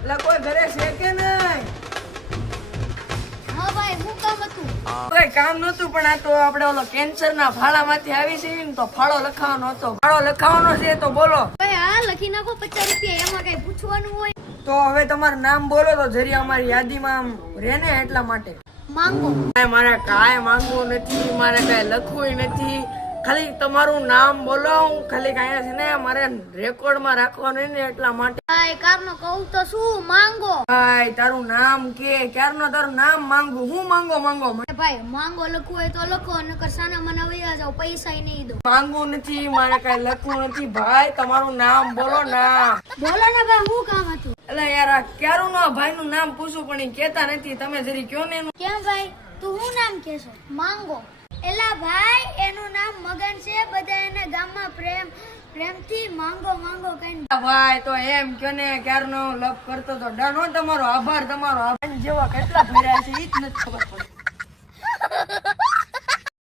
એટલે કોઈ ઘરે છે કે નહીં? હા ભાઈ હું કામ હતું? કોઈ કામ નતું, પણ આ તો આપણે ઓલો કેન્સર ના ફાળામાંથી આવી છે ને, તો ફાળો લખાવાનો હતો. ફાળો લખાવાનો છે તો બોલો. ભાઈ હા લખી નાખો 50 રૂપિયા. એમાં કઈ પૂછવાનું હોય? તો હવે તમારું નામ બોલો તો જરી અમારી યાદીમાં આમ રહે ને, એટલા માટે. માંગો. મારે કાંઈ માંગવું નથી, મારે કાંઈ લખવું નથી. ખાલી તમારું નામ બોલો. હું ખાલી કાંઈ છે ને મારે રેકોર્ડમાં રાખવાનું ને, એટલા માટે. ભાઈ કારનો કહું તો શું? માંગો. ભાઈ તારું નામ કે ક્યારનો તારું નામ માંગુ. હું માંગો ભાઈ માંગો લખવું હોય તો લખો, નકર સાના મને વયા જાવ, પૈસા નહીં દો. માંગવું નથી, મારે કાંઈ લખવું નથી. ભાઈ તમારું નામ બોલો ના. બોલો ને ભાઈ હું કામ હતું? એટલે યાર આ ક્યારું નો ભાઈ નું નામ પૂછું પણ ઈ કેતા નથી. તમે જરી કયો ને એનું. કેમ ભાઈ તું શું નામ કેશો? માંગો. એલા ભાઈ એનું નામ મગન છે, બધા એને ગામમાં પ્રેમથી માંગો કહીને. ભાઈ તો એમ કયો ને, ક્યારનો લપ કરતો તો ડન હો તમારો. આભાર તમારો. જેવા કેટલા ફેર્યા છે ઈ જ નથી ખબર પડતી.